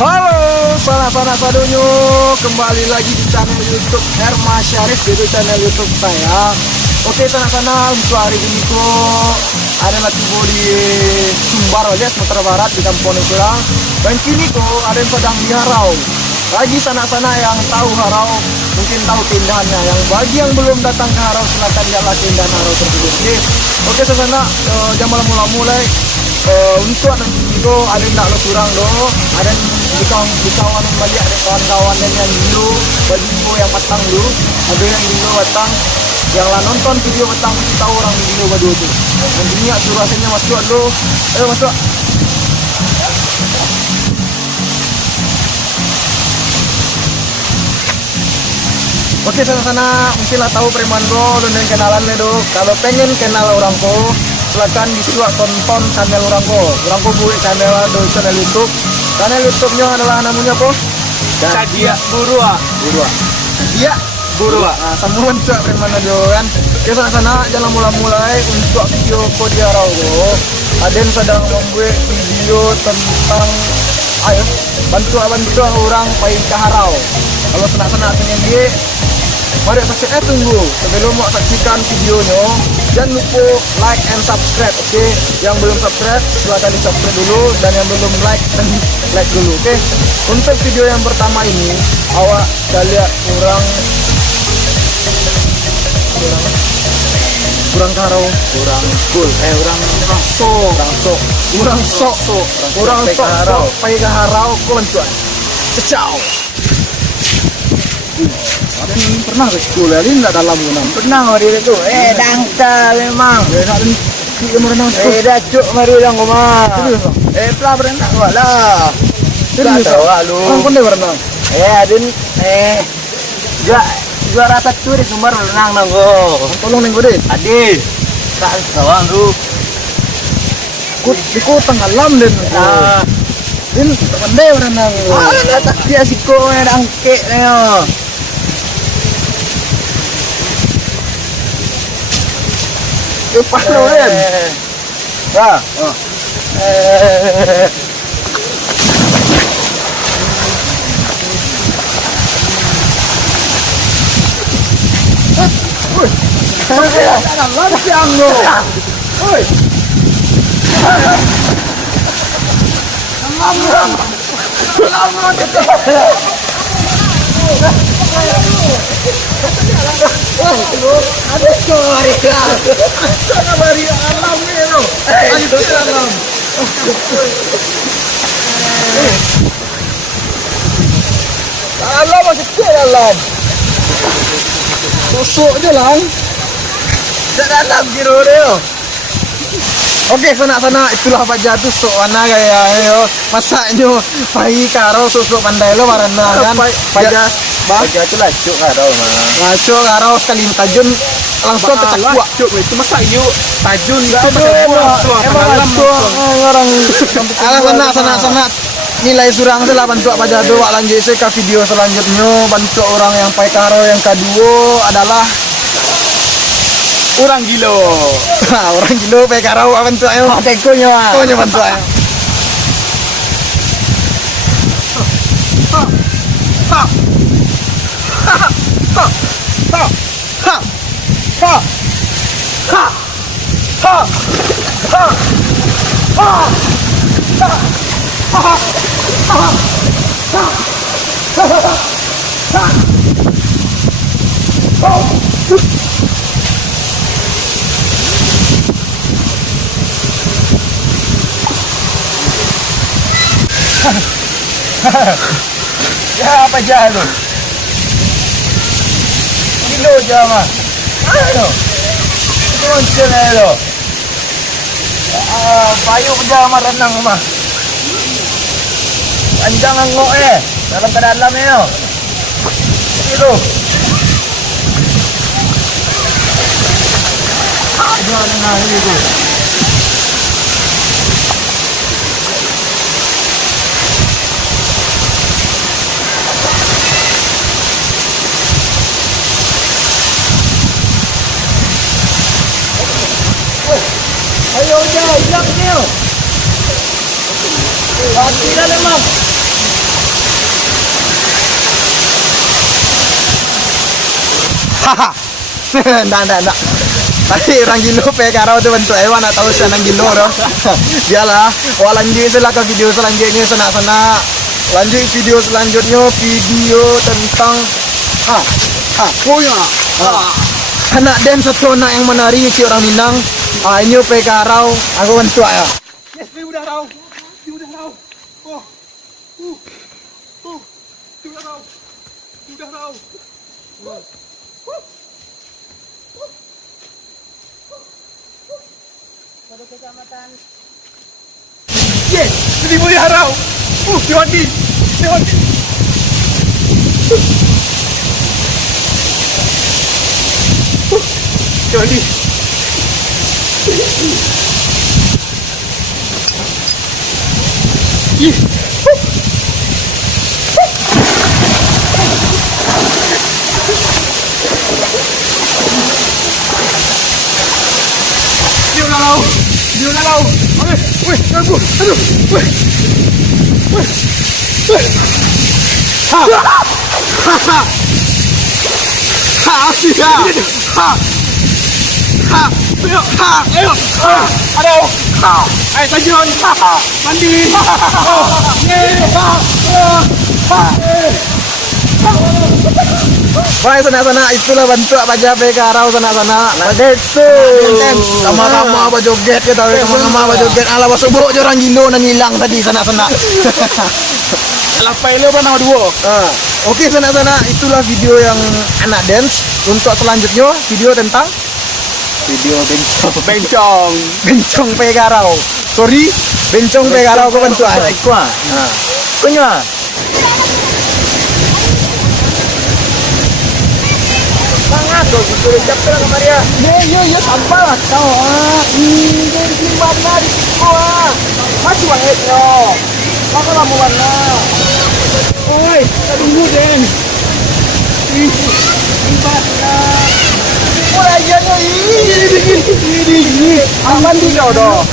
Halo, sanak-sanak sadonyo, kembali lagi di channel YouTube Herma Syarif, yaitu channel YouTube saya. Oke, sanak-sanak, untuk hari ini kok ada tiba di Sumbar aja, Sumatera Barat di Kampung Kurang. Dan kini kok ada yang sedang di Harau. Bagi sanak-sanak yang tahu Harau, mungkin tahu keindahannya. Yang bagi yang belum datang ke Harau, silakan lihatlah keindahan Harau tersebut. Oke, sanak-sanak, jangan mulai. Untuk nanti itu ada yang nak lo kurang do, ada di kawan balik, ada kawan-kawan yang dulu bagi info yang patang dulu, ada yang dulu patang, yang lah nonton video patang kita tahu orang di dulu berdua tu. Nantinya suruh hasilnya masuk dulu, ayo masuk. Oke, sana-sana mungkinlah tahu preman do dan kenalan do. Kalau pengen kenal orang ko, silakan disuruh tonton channel orang ko buat channel YouTube. Channel YouTube-nya adalah namanya apa? Cagia Burua. Cagia Burua. Nah, sambungan cak preman do kan. Oke, sana-sana jangan mulai untuk video ko di Harau do. Aden sedang membuat video tentang ayo bantu orang pergi ke Harau. Kalau sana-sana sendiri, mari saksikan, tunggu sebelum mau saksikan videonya, jangan lupa like and subscribe. Oke, yang belum subscribe silahkan di subscribe dulu, dan yang belum like dulu. Oke, untuk video yang pertama ini awak lihat kurang Harau, kurang sok pergi ke Harau kau bantuan. Ciao. Ada yang pernah ke sekolah ini enggak dalam gunung? Pernah mari itu. Dangkal memang. Nak merenang. Dah cuk mari orang rumah. Pelah berenang lah. Serius ah? Orang pandai berenang. Adin juara satu di Sumbar berenang nang go. Tolong ning gede. Adin. Tak sawang tu. Ikut tengah lam den. Din pandai berenang. Tak dia siko dangkek yo. Palo den. Dah. Jangan lancang lo. Oi. Ada curi lah. Jangan bari alam ni lo. Ayo alam. Alam masih kecil alam. Tusuk je lah. Tak dalam kira dia. Oke, sana-sana itulah baja tu sok mana gaya yo. Masaknya pai karo susuk pandai lo warna kan. Baja tu lah cuk karo mah. Ngaco karo sekali tajun langsung tercakuak. Cuk itu masa you tajun Enggak ada orang. Sana nilai surang selah bantu baja tu wak lanjut ke video selanjutnya. Bantu orang yang pai karo yang kedua adalah orang gilo. Orang gilo pai karo bantu ayo. Tekonya. Konya bantu ayo. Ya apa jah tu? Kilo je mah. Ano? Monster lo. Payu pejama renang mah. Panjang angok dalam ke dalam ni yo. Kilo. Jangan ni tu. Ayo je, hilang ni. Mati dah memang. Nggak. Tadi orang gilo pe karau tu bentuk hewan atau usaha orang gilo doh. Biarlah. Wah lanjut selah ke video selanjutnya sana. Lanjut video selanjutnya video tentang anak dance satu anak yang menari si orang Minang. Ini pe karau aku bentuk ya. Yes, dia udah rau. Oh. Dia udah rau. Pada kecamatan Yes, jadi boleh harau. Diwandi. Diwandi. Dia udah lau. Aduh. Aduh. Ayo tajun. Mandi. Baik sana itulah bentuk baja pe karau sana. Itu. Sama-sama apa joget kita, sama-sama apa joget. Ala basubuk je orang gilo nan hilang tadi sana. Lapai lo nama dua. Okey sana itulah video yang anak dance. Untuk selanjutnya video tentang bencong pe karau. Sorry, bencong pe karau ko bentuk ada. Kunyah. Sangat kau gitu capek lah Maria. Ya sampah lah kau. Ini mana di sekolah. Masih banyak yo. Kau lama mana? Oi, tunggu Den. Mulai aja ini. Aman di kau doh.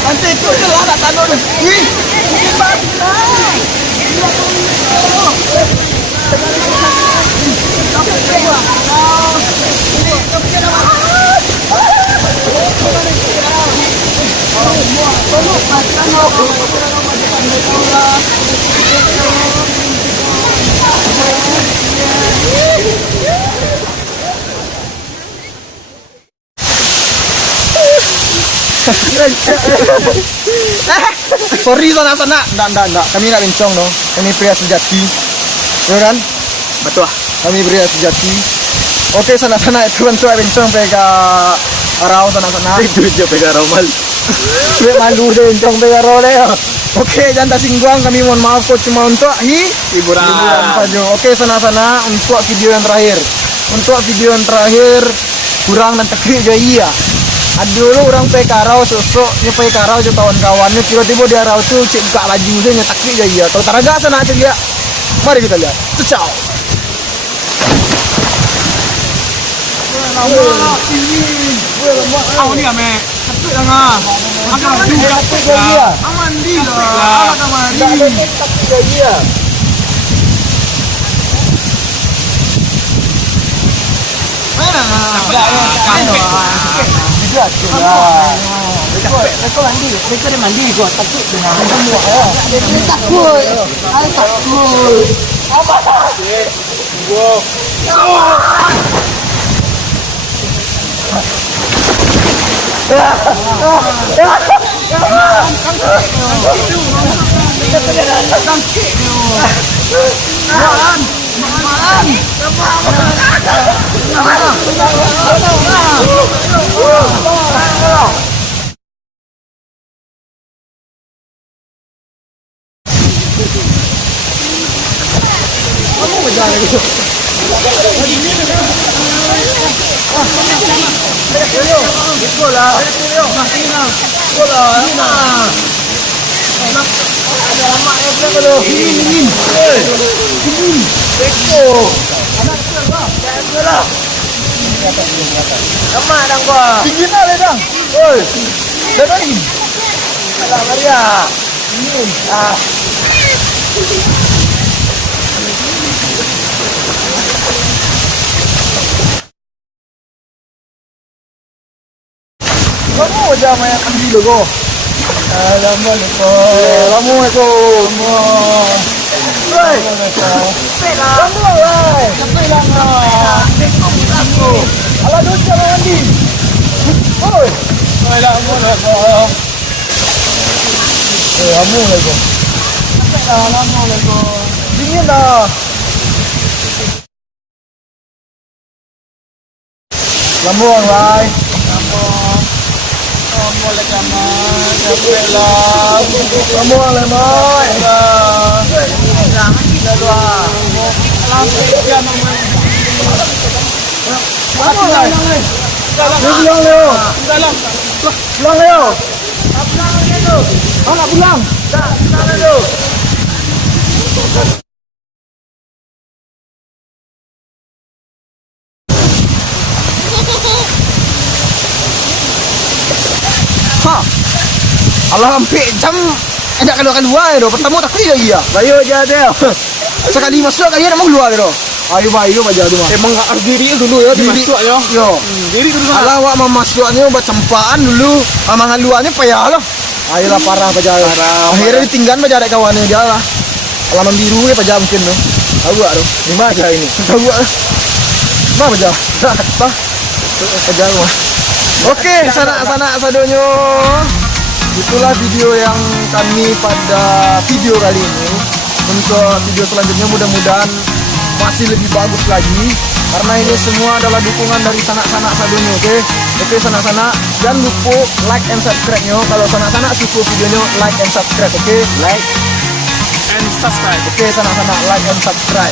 Nanti itu lah nak tanur. Wih, bikin bagus lah. Sorry sana. Nggak. Kami nak bincang no. Kami pria sejati. Ya kan? Betul. Kami pria sejati. Okey sana itu bentuk bincang pega arau sana. Itu je pegang romal. Malu deh bincang pega arau deh. Okey, jangan tersinggung. Kami mohon maaf kok cuma untuk Hiburan saja. Okey sana untuk video yang terakhir. Untuk video yang terakhir kurang dan tekrik je iya. Ada dulu orang pe karau sosoknya pe karau je kawan-kawannya tiba-tiba dia rau tu cek buka laju je nyetakrik je iya. Kalau taraga sana cek dia. Mari kita lihat. Ciao. Awak ni ame. Cepet jangan. Akan mandi. Mandi lah. Akan mandi. Tinggi na le dang. Oi. Dadain. Alah Maria. Ah. Kamu aja main ambil logo. Assalamualaikum. Oi. Kamu lai. Alah dulu jangan mandi. Oi. Assalamualaikum. Assalamualaikum. Assalamualaikum. Dingin dah. Lambung lai. Allah hampir jam ada keluar tu. Pertama tak kira lagi ya. Bayu aja dia. Sekali masuk kali nak keluar tu. Ayo bayu aja tu. Emang harus diri dulu ya dimasuk ya. Yo. Diri dulu. Alah awak memasuknya buat cempaan dulu. Amang haluannya payah lah. Ayolah parah baja. Akhirnya ditinggal baja ada kawannya dia lah. Alaman biru ni baja mungkin tu. Tahu tak tu? Di mana aja ini? Tahu tak? Mana baja? Bah. Baja mah. Okey, sana sadonyo. Itulah video yang kami pada video kali ini. Untuk video selanjutnya mudah-mudahan masih lebih bagus lagi. Karena ini semua adalah dukungan dari sanak-sanak sadonyo, oke? Oke sanak-sanak, jangan lupa like and subscribe nyo. Kalau sanak-sanak suka videonya, like and subscribe, oke? Like And subscribe. Oke sanak-sanak, like and subscribe.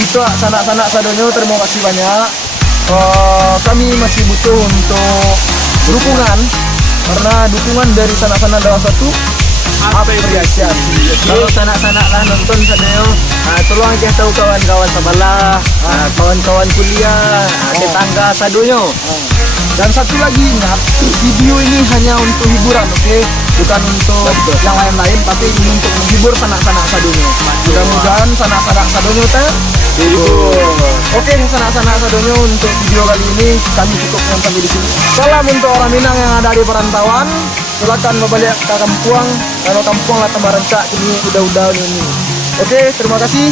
Untuk sanak-sanak sadonyo, terima kasih banyak. Kami masih butuh untuk dukungan. Karena dukungan dari sanak-sanak adalah satu apresiasi. Kalau sanak-sanak lah nonton sadonyo, tolong aja tahu kawan-kawan sebelah, kawan-kawan kuliah, tetangga sadonyo. Dan satu lagi ingat, video ini hanya untuk hiburan, oke? Bukan untuk yang lain-lain, tapi ini untuk menghibur sanak-sanak sadonyo. Mudah-mudahan sanak-sanak sadonyo Oke, sanak-sanak sadonyo, untuk video kali ini kami cukupkan sampai di sini. Salam untuk orang Minang yang ada di perantauan. Silakan balik ke kampung. Kalau kampung lah tambah rancak ini udah ini. Oke, terima kasih.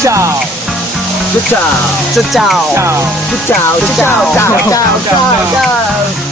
Ciao. Ciao. Ciao. Ciao. Ciao. Ciao. Ciao. Ciao.